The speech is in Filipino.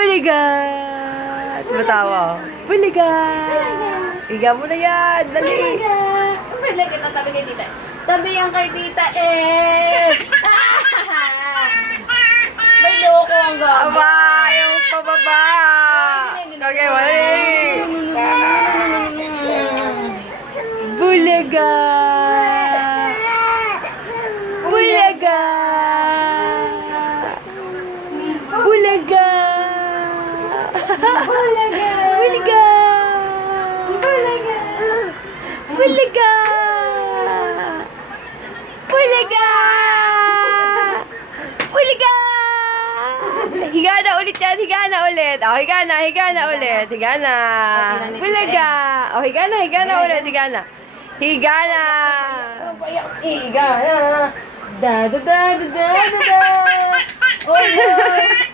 Buliga! Tumatawa. Buliga! Higa mo na yan. Dali. Buliga na tabi kay tita. Tabi yan kay tita eh. May loko ang gabi. Aba, yung pababa. Okay, wala. Buliga! Buliga! Buliga! Buliga! Buliga! Buliga! Buliga! Buliga! Buliga! Higa na ulit yan, higa na ulit. O, higa na ulit. Higa na. Buliga! O, higa na ulit, higa na. Higa na. Higa na. Da da da da da da da. Oh no.